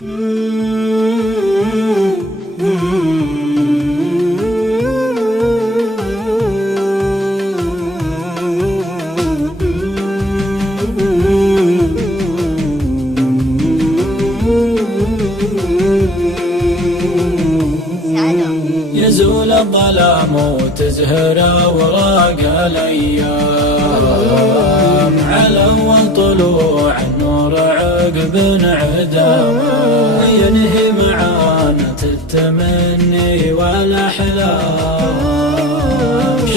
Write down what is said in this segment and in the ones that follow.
يزول الظلام وتزهر أوراق الأيام على أول طلوع النور عقب انعدام، ينهي معاناة التمني والأحلام،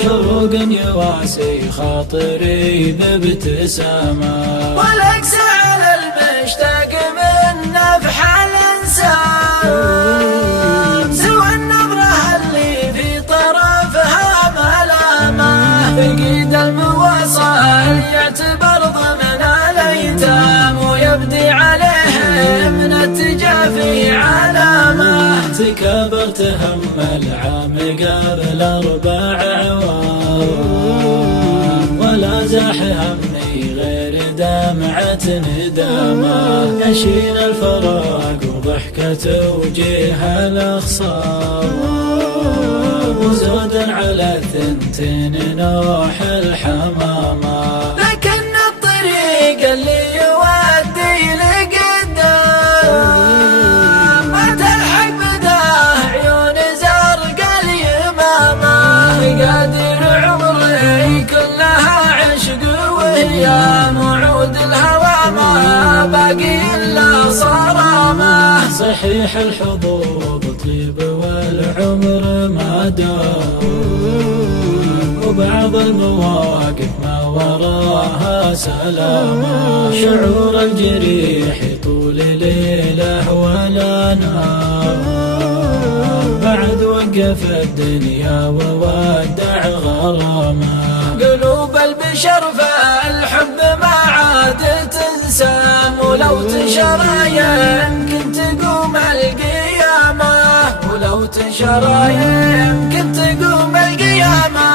شروق يواسي خاطري بابتسامة، والأقس على المشتاق من نفح الإنسان، سوى النظرة اللي في طرفها ملامة، فقيد المواصل يعتبر ضمن الأيتام، ويبدي عليه من التجافي علامة، تكابرت هم العام قبل 4 أعوام، ولا زاح همي غير دمعة ندامة، يشين الفراق وضحكة وجيه الأخصام، وزود على 2 نوح الحمامة، لكن الطريق اللي يودي لقدام ما تلحق بداه عيون زرق اليمامة، قادر عمري كلها عشق وهيام، وعود الهوى ما باقي إلا صرامة، صحيح الحظوظ طيب والعمر ما دام، وبعض المواقف ما وراها سلامة، شعور الجريح طول ليله ولا نام، بعد وقف الدنيا وودع غرامة، قلوب البشر فالحب ما عاد تنسام، ولو تنشر يمكن تقوم القيامة، ولو تنشر يمكن تقوم القيامة.